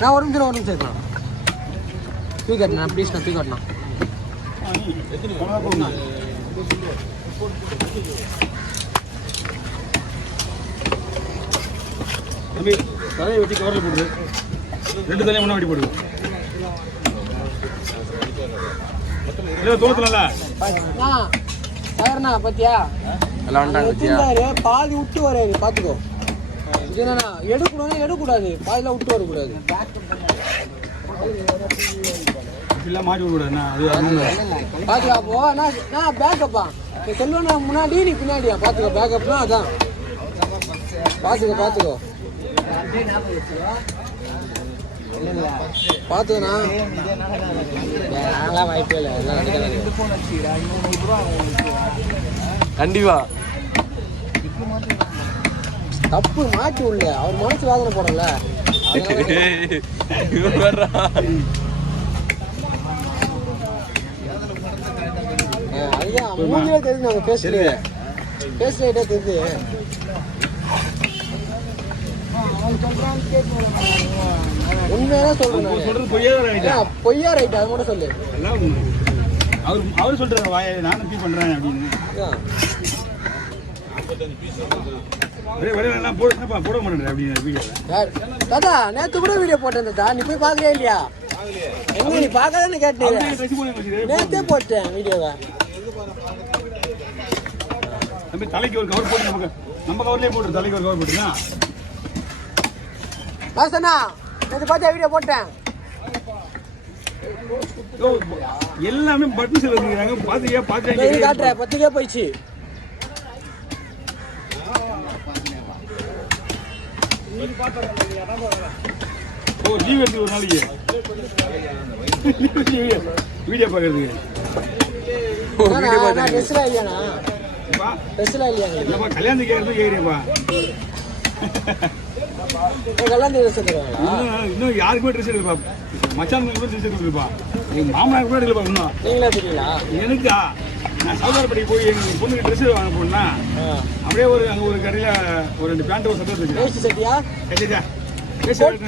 நான் ஒரு நிமிஷம் இருக்கலாம் தூக்கி கட்டினா ப்ளீஸ் நான் தூக்கி கட்டினா தம்பி தலையை வெட்டி கவரில் போடுது 2 தலையை ஒன்றா வெட்டி போடுது இல்லை தோட்டத்துலல சாயர்ண்ணா பார்த்தியா பாதி விட்டு வராது பார்த்துக்கோ இது என்னண்ணா எடுக்கக்கூடாது பாதிலாம் விட்டு வரக்கூடாது இப்படிலாம் மாட்டி விடக்கூடாதுண்ணா அது பாத்துக்காப்போ நான் பேக்கப்பா நீ சொல்லுவேண்ணா முன்னாடி நீ பின்னாடியா பார்த்துக்கோ பேக்கப்னா அதான் பார்த்துக்கோ பார்த்துக்கண்ணா நாங்களாம் வாய்ப்பே இல்லை கண்டிப்பா தப்பு மாட்டி உள்ள அவர் மனசு வாதனை போடல அதுதான் மூஞ்சிலே தெரிஞ்சு நாங்கள் பேசுறேன் தெரிஞ்சு உண்மையா சொல்றேன் பொய்யா ரைட் அது மட்டும் சொல்லு அவர் சொல்றாரு வாயை நானும் ஃபீல் பண்றேன் அப்படின்னு போட மாட்டேன் அப்படின்னு தாத்தா நேற்று கூட வீடியோ போட்டேன் தாத்தா நீ போய் பார்க்கவே இல்லையா எங்க நீ பார்க்காதன்னு கேட்டேன் நேற்றே போட்டேன் வீடியோவை தம்பி தலைக்கு ஒரு கவர் போட்டு நம்ம கவர்லேயே போட்டு தலைக்கு ஒரு கவர் போட்டுனா வாசனா நேற்று பார்த்தியா வீடியோ போட்டேன் எல்லாமே பட்டன் செல் வந்துக்கிறாங்க பாத்துக்கியா பாக்குறாங்க காட்டுறேன் 10K போயிடுச்சு ஓ லீவ் எடுத்து ஒரு நாளைக்கு வீடியோ பார்க்கறதுக்கு ட்ரெஸ்லாம் இல்லையாண்ணா ட்ரெஸ்லாம் இல்லையா கல்யாணத்துக்கு கேட்குறேப்பா கல்யாணத்துக்கு ட்ரெஸ் எடுத்துருவாங்களா இன்னும் யாருக்குமே ட்ரெஸ் எடுப்பா மச்சானுக்கு கூட ட்ரெஸ் எடுத்துருப்பா எங்கள் மாமனாருக்கு கூட எடுப்பா இன்னும் நீங்களா தெரியலா எனக்கா நான் சவுதாரப்பட்டிக்கு போய் எங்கள் பொண்ணுக்கு ட்ரெஸ் வாங்க போனா அப்படியே அங்கே ஒரு கடையில் ஒரு 2 பேண்ட் ஒரு சட்டை இருக்கு வேஸ்ட் சட்டியா கட்டிட்டா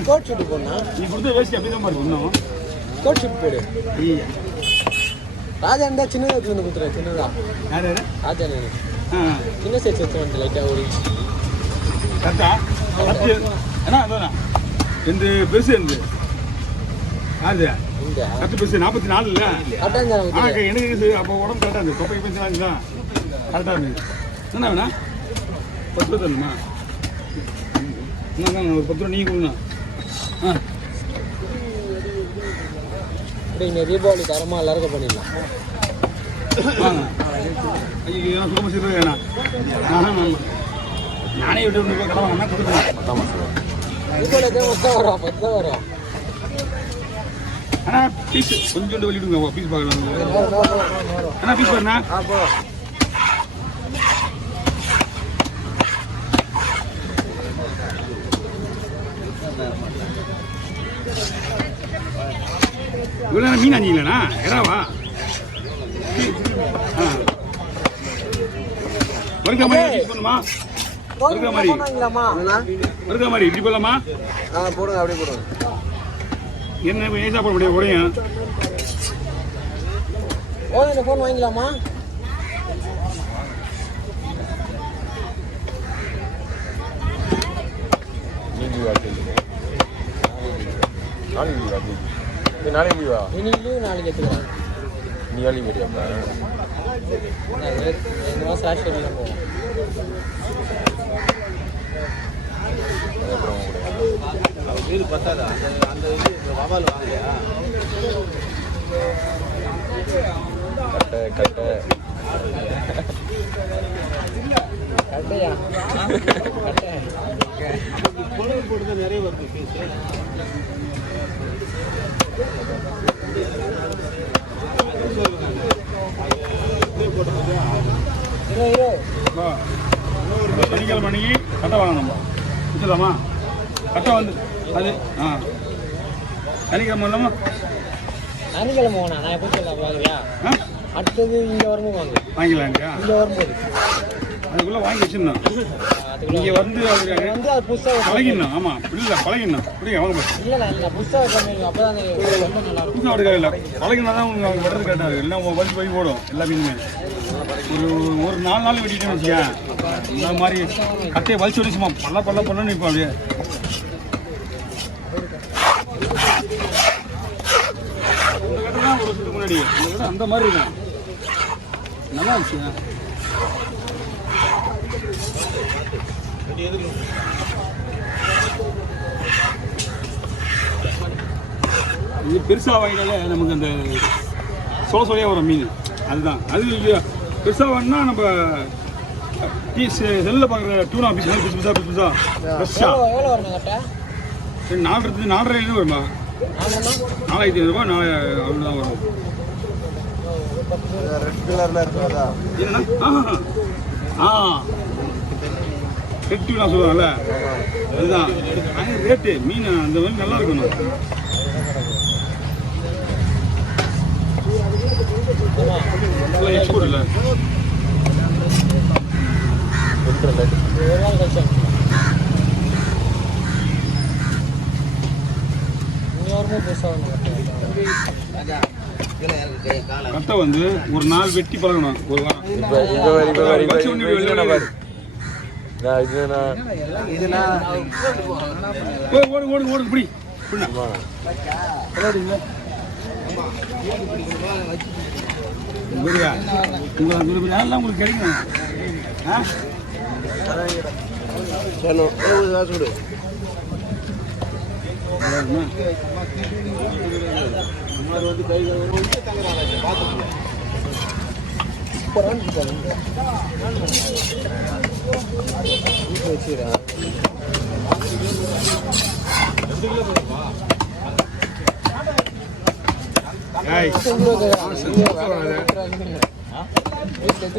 கோட் ஷூட் போனா நீ கொடுத்த வேஸ்ட் அப்படி தான் இருக்கும் இன்னும் கோட் ஷூட் போடு ராஜா இருந்தா சின்னதாக எடுத்து வந்து கொடுத்துறேன் சின்னதா யாரு ராஜா சின்ன சைஸ் எடுத்து வந்து லைட்டாக ஒரு இன்ச் கரெக்டா அண்ணா எந்த பெருசு இருந்து யாரு கரெக்ட் பெருசு 44 இல்லை எனக்கு அப்போ உடம்பு கரெக்டாக இருந்தது தொப்பை பெருசு தான் கரெக்டாக இருந்தது என்ன வேணா 10 ரூபா தரணுமா என்ன ஒரு 10 ரூபா நீங்கள் கொடுங்க இங்கே தீபாவளி தரமாக எல்லாருக்கும் பண்ணிடலாம் ஐயோ சுகமாக சரி வேணாம் நானே விட்டு கடை வாங்கினா கொடுத்துருவேன் வரும் 10 தான் வரும் அண்ணா பீஸ் கொஞ்சோண்டு வெளியிடுங்க பீஸ் பார்க்கலாம் அண்ணா பீஸ் பாருண்ணா இவ்வளோ மீன் அஞ்சிங்களா எறாவா வருகிற மாதிரி யூஸ் பண்ணுமா வருகிற மாதிரி இப்படி போடலாமா போடுங்க அப்படியே போடுங்க என்ன ஏன் சாப்பிட முடியாது உடையும் ஓ ஃபோன் வாங்கிக்கலாமா நாளைக்கு லீவா இன்னைக்கு லீவ் நாளைக்கு எடுத்துக்கலாம் நீ லீவ் வரியாப்பா 2 மாதம் ஆஸ்திரேலியா போவோம் வீடு பத்தாதா அந்த வவால் வாங்கலையா கட்டை கட்டையா கட்டை குழம்பு போட்டு நிறைய வருது சனிக்கிழமை மணிக்கு கட்டை வாங்கணும்பா வச்சுக்கலாமா கட்டை வந்து அது சனிக்கிழமை இல்லாமா சனிக்கிழமை போனா நான் எப்படி சொல்ல வாங்கலையா அடுத்தது இங்கே வரும்போது வாங்கலாம் வாங்கிக்கலாம் இங்கே வரும்போது அதுக்குள்ளே வாங்கி வச்சிடணும். நீங்கள் வந்து அது வந்து அது புதுசாக பழகிடணும். ஆமாம், இல்லை பழகிடணும். புரியுங்க வாங்க போய் இல்லை புதுசாக வைக்க அப்போ தான் ரொம்ப நல்லா இருக்கும். புதுசாக எடுக்க இல்லை பழகினா தான் உங்களுக்கு அவங்க வெட்டுறது கரெக்டாக இல்லை வலிச்சு போய் போடும் எல்லா மீனுமே. ஒரு 4 நாள் வெட்டிட்டேன்னு வச்சுக்கேன் இந்த மாதிரி கட்டையை வலிச்சு வச்சு சும்மா பல்ல பண்ணணும். இப்போ அப்படியே இந்த கட்டை தான் ஒரு வருஷத்துக்கு முன்னாடி இந்த கட்டை அந்த மாதிரி இருக்கும். நல்லா இருந்துச்சு. இது பெருசாக வாங்கினாலே நமக்கு அந்த சோசையாக வரும் மீன் அதுதான். அது பெருசாக வாங்கினா நம்ம செல்லில் பார்க்குற டூனா பீஸ் பெருசாக ஃப்ரெஷ்ஷாக எவ்வளோ வரணும் கட்டை? 4.5 வருமா? 4,500 ரூபா. அவ்வளோதான் வரும். ரெட் கலர்ல இருக்கிறதா என்னன்னா ரெட் டூனா சொல்லுவாங்கல்ல அதுதான். ரேட்டு மீன் அந்த மீன் நல்லா இருக்கணும். எக்ஸ்போர்ட் இல்லை கட்டை வந்து ஒரு நாள் வெட்டி பழகணும். ஒரு வாரம் ஓடு இப்படி உங்களுக்கு கிடைக்கும்.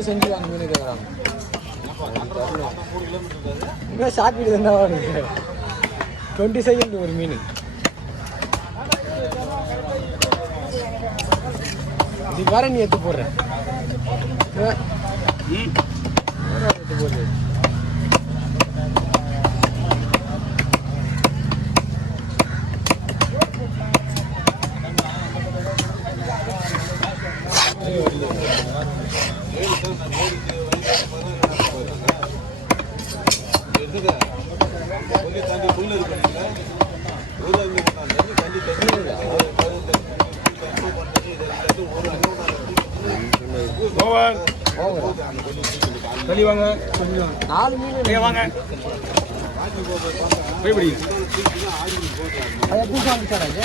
செஞ்சு வாங்க மீன் கேட்குறாங்க. ஷார்ட் வீடு தான் வாங்க 20 செகண்ட் ஒரு மீன். இது வேற நீ எடுத்து போடுற எடுத்து போடுற தள்ளி வாங்க. 4 மீன் வாங்க போய் பிடிங்க. அது எப்படி சாப்பிட்டு